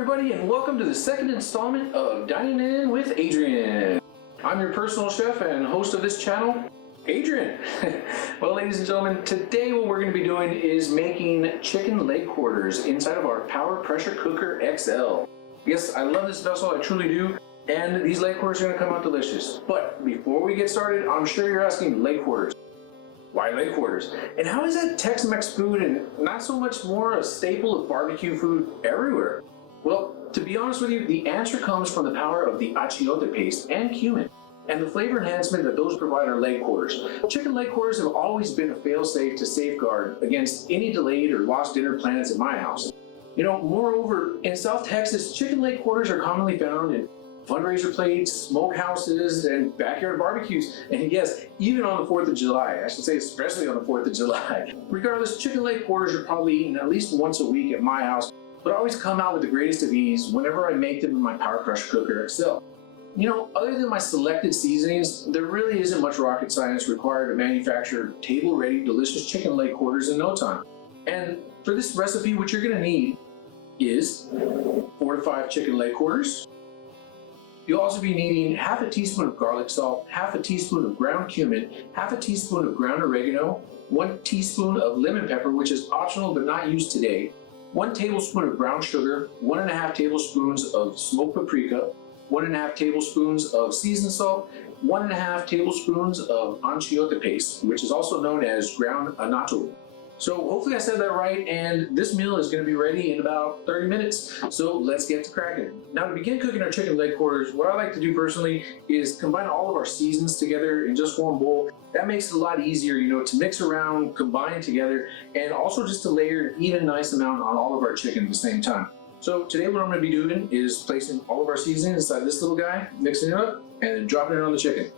everybody, and welcome to the second installment of Dining In with Adrian. I'm your personal chef and host of this channel, Adrian. Well, ladies and gentlemen, today what we're going to be doing is making chicken leg quarters inside of our Power Pressure Cooker XL. Yes, I love this vessel, I truly do, and these leg quarters are going to come out delicious. But before we get started, I'm sure you're asking, leg quarters. Why leg quarters? And how is that Tex-Mex food and not so much more a staple of barbecue food everywhere? Well, to be honest with you, the answer comes from the power of the achiote paste and cumin and the flavor enhancement that those provide our leg quarters. Chicken leg quarters have always been a fail-safe to safeguard against any delayed or lost dinner plans at my house. You know, moreover, in South Texas, chicken leg quarters are commonly found in fundraiser plates, smokehouses, and backyard barbecues. And yes, even on the 4th of July, I should say especially on the 4th of July. Regardless, chicken leg quarters are probably eaten at least once a week at my house, but always come out with the greatest of ease whenever I make them in my Power Pressure Cooker XL. You know, other than my selected seasonings, there really isn't much rocket science required to manufacture table-ready, delicious chicken leg quarters in no time. And for this recipe, what you're gonna need is 4 to 5 chicken leg quarters. You'll also be needing half a teaspoon of garlic salt, half a teaspoon of ground cumin, half a teaspoon of ground oregano, 1 teaspoon of lemon pepper, which is optional but not used today, 1 tablespoon of brown sugar, 1.5 tablespoons of smoked paprika, 1.5 tablespoons of seasoned salt, 1.5 tablespoons of achiote paste, which is also known as ground oregano. So hopefully I said that right, and this meal is going to be ready in about 30 minutes. So let's get to cracking. Now, to begin cooking our chicken leg quarters, what I like to do personally is combine all of our seasons together in just one bowl. That makes it a lot easier, you know, to mix around, combine together, and also just to layer an even nice amount on all of our chicken at the same time. So today what I'm going to be doing is placing all of our seasoning inside this little guy, mixing it up, and then dropping it on the chicken.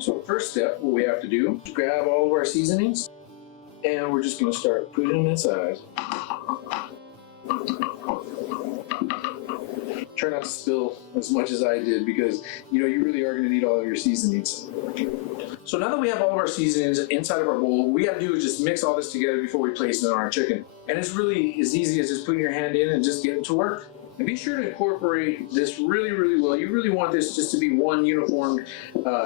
So first step, what we have to do is grab all of our seasonings, and we're just going to start putting them inside. Try not to spill as much as I did because, you know, you really are going to need all of your seasonings. So now that we have all of our seasonings inside of our bowl, what we have to do is just mix all this together before we place it on our chicken. And it's really as easy as just putting your hand in and just getting to work. And be sure to incorporate this really, really well. You really want this just to be one uniform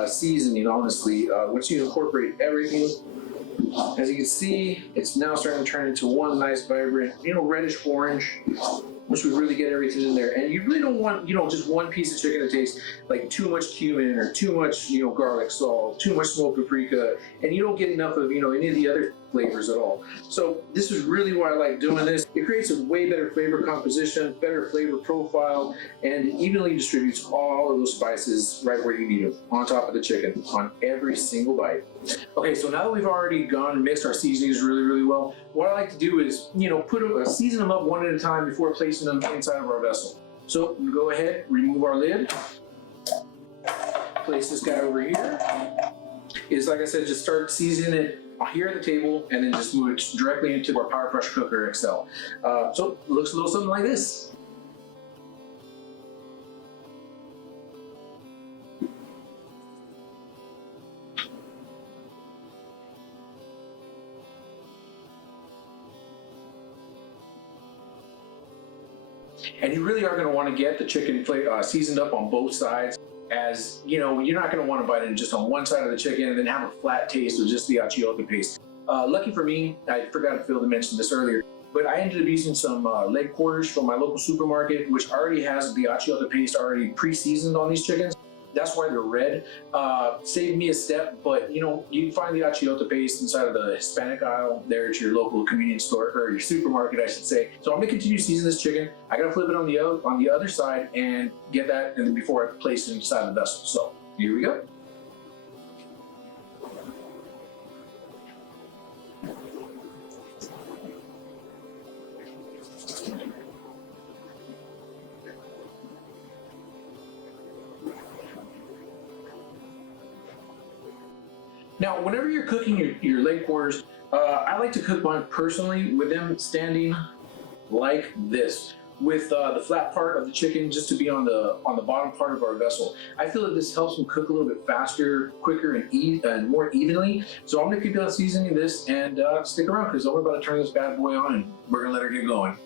seasoning, honestly. Once you incorporate everything, as you can see, it's now starting to turn into one nice, vibrant, you know, reddish orange. Once we really get everything in there, and you really don't want, you know, just one piece of chicken to taste like too much cumin or too much, you know, garlic salt, too much smoked paprika, and you don't get enough of, you know, any of the other flavors at all. So this is really why I like doing this. It creates a way better flavor composition, better flavor profile, and it evenly distributes all of those spices right where you need them, on top of the chicken, on every single bite. Okay, so now that we've already gone and mixed our seasonings really, really well, what I like to do is, you know, season them up one at a time before placing them inside of our vessel. So we go ahead, remove our lid, place this guy over here. Is, like I said, just start seasoning it here at the table and then just move it directly into our Power Pressure Cooker XL. So it looks a little something like this. And you really are going to want to get the chicken seasoned up on both sides, as you know, you're not going to want to bite it just on one side of the chicken and then have a flat taste with just the achiote paste. Lucky for me, I forgot to mention this earlier, but I ended up using some leg quarters from my local supermarket, which already has the achiote paste already pre-seasoned on these chickens. That's why they're red. Saved me a step, but you know, you can find the achiote paste inside of the Hispanic aisle there at your local convenience store, or your supermarket, I should say. So I'm gonna continue seasoning this chicken. I gotta flip it on the other side and get that, and then before I place it inside the vessel. So here we go. Now, whenever you're cooking your leg quarters, I like to cook mine personally with them standing like this, with the flat part of the chicken just to be on the bottom part of our vessel. I feel that this helps them cook a little bit faster, quicker, and more evenly. So I'm gonna keep on seasoning this, and stick around because I'm about to turn this bad boy on and we're gonna let her get going.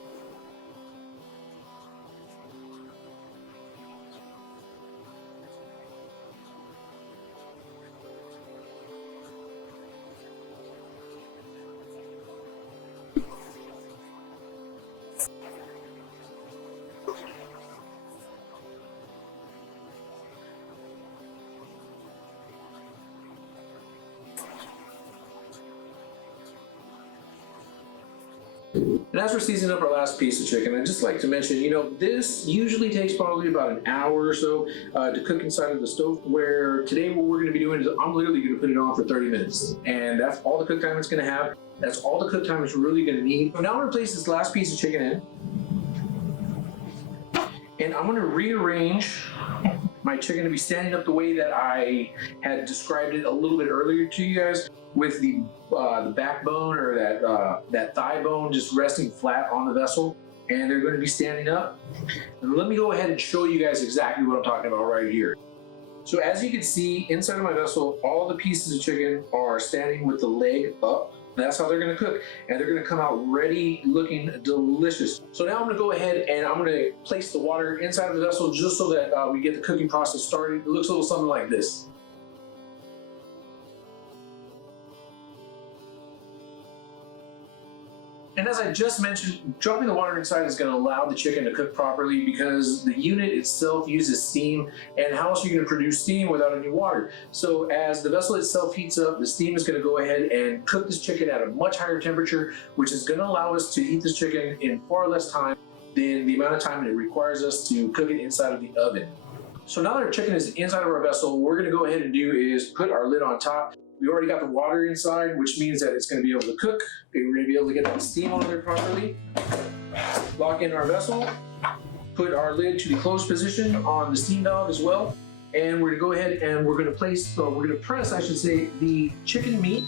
And as we're seasoning up our last piece of chicken, I'd just like to mention, you know, this usually takes probably about an hour or so to cook inside of the stove, where today what we're going to be doing is I'm literally going to put it on for 30 minutes. And that's all the cook time it's going to have. That's all the cook time it's really going to need. So now I'm going to place this last piece of chicken in. And I'm going to rearrange my chicken to be standing up the way that I had described it a little bit earlier to you guys, with the backbone or that thigh bone just resting flat on the vessel, and they're going to be standing up. And let me go ahead and show you guys exactly what I'm talking about right here. So as you can see, inside of my vessel, all the pieces of chicken are standing with the leg up. That's how they're going to cook, and they're going to come out ready, looking delicious. So now I'm going to go ahead and I'm going to place the water inside of the vessel just so that we get the cooking process started. It looks a little something like this. And as I just mentioned, dropping the water inside is going to allow the chicken to cook properly, because the unit itself uses steam, and how else are you going to produce steam without any water? So as the vessel itself heats up, the steam is going to go ahead and cook this chicken at a much higher temperature, which is going to allow us to heat this chicken in far less time than the amount of time it requires us to cook it inside of the oven. So now that our chicken is inside of our vessel, what we're going to go ahead and do is put our lid on top. We already got the water inside, which means that it's going to be able to cook. We're going to be able to get that steam on there properly. Lock in our vessel. Put our lid to the closed position on the steam valve as well. And we're going to go ahead and we're going to press, I should say, the chicken meat.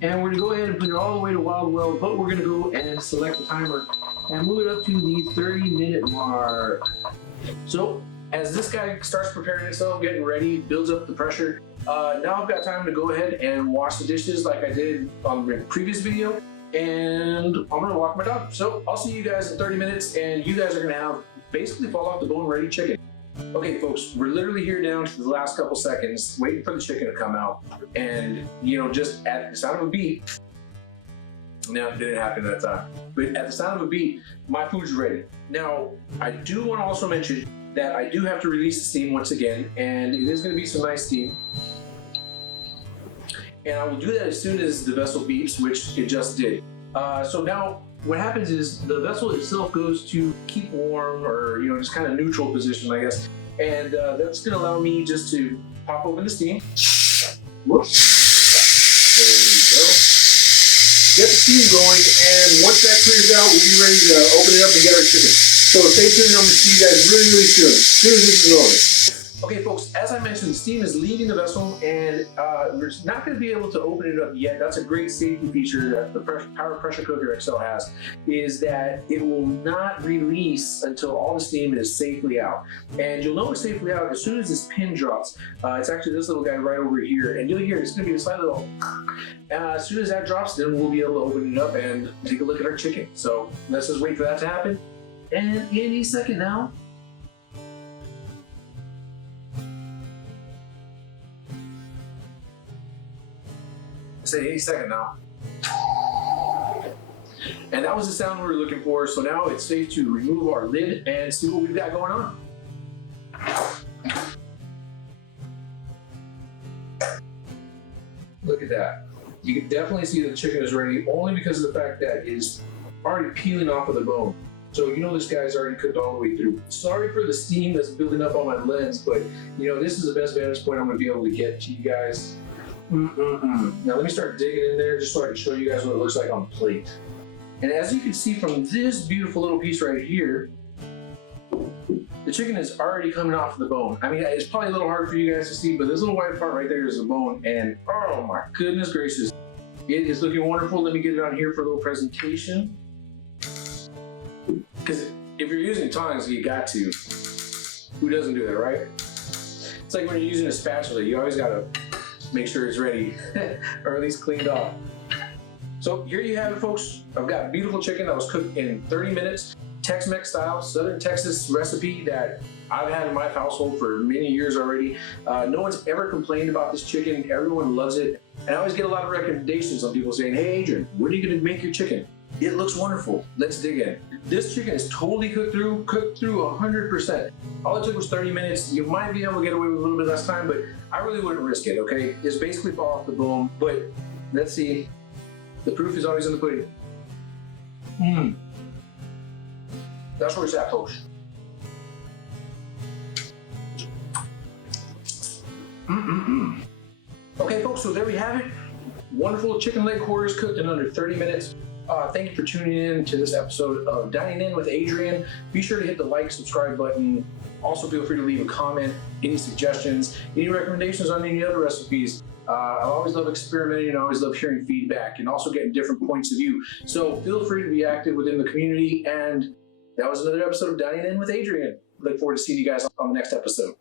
And we're going to go ahead and put it all the way to wild well, but we're going to go and select the timer and move it up to the 30-minute mark. So as this guy starts preparing itself, getting ready, builds up the pressure, now I've got time to go ahead and wash the dishes like I did on the previous video, and I'm gonna walk my dog. So I'll see you guys in 30 minutes, and you guys are gonna have basically fall off the bone ready chicken. Okay folks, we're literally here down to the last couple seconds, waiting for the chicken to come out, and you know, just at the sound of a beep, now it didn't happen that time, but at the sound of a beep, my food's ready. Now, I do want to also mention that I do have to release the steam once again, and it is going to be some nice steam. And I will do that as soon as the vessel beeps, which it just did. So now what happens is the vessel itself goes to keep warm, or you know, just kind of neutral position, I guess. And that's going to allow me just to pop open the steam. Whoops. There we go. Get the steam going, and once that clears out, we'll be ready to open it up and get our chicken. So stay tuned, I'm going to see you guys really, really soon. As soon as this is over. Okay folks, as I mentioned, the steam is leaving the vessel, and we're not going to be able to open it up yet. That's a great safety feature that the Power Pressure Cooker XL has, is that it will not release until all the steam is safely out. And you'll know it's safely out as soon as this pin drops. It's actually this little guy right over here, and you'll hear it's going to be a slight little as soon as that drops, then we'll be able to open it up and take a look at our chicken. So let's just wait for that to happen. And any second now. I say any second now. And that was the sound we were looking for. So now it's safe to remove our lid and see what we've got going on. Look at that. You can definitely see that the chicken is ready, only because of the fact that it's already peeling off of the bone. So you know this guy's already cooked all the way through. Sorry for the steam that's building up on my lens, but you know, this is the best vantage point I'm going to be able to get to you guys. Now let me start digging in there just so I can show you guys what it looks like on the plate. And as you can see from this beautiful little piece right here, the chicken is already coming off the bone. I mean, it's probably a little hard for you guys to see, but this little white part right there is the bone, and oh my goodness gracious, it is looking wonderful. Let me get it on here for a little presentation. Because if you're using tongs, you got to. Who doesn't do that, right? It's like when you're using a spatula, you always gotta make sure it's ready, or at least cleaned off. So here you have it, folks. I've got beautiful chicken that was cooked in 30 minutes. Tex-Mex style, Southern Texas recipe that I've had in my household for many years already. No one's ever complained about this chicken. Everyone loves it. And I always get a lot of recommendations on people saying, hey Adrian, when are you gonna make your chicken? It looks wonderful. Let's dig in. This chicken is totally cooked through 100%. All it took was 30 minutes. You might be able to get away with a little bit less time, but I really wouldn't risk it, okay? It's basically fall off the bone, but let's see. The proof is always in the pudding. That's where it's at, folks. Okay, folks, so there we have it. Wonderful chicken leg quarters cooked in under 30 minutes. Thank you for tuning in to this episode of Dining In with Adrian. Be sure to hit the like, subscribe button. Also, feel free to leave a comment, any suggestions, any recommendations on any other recipes. I always love experimenting and I always love hearing feedback and also getting different points of view. So feel free to be active within the community. And that was another episode of Dining In with Adrian. Look forward to seeing you guys on the next episode.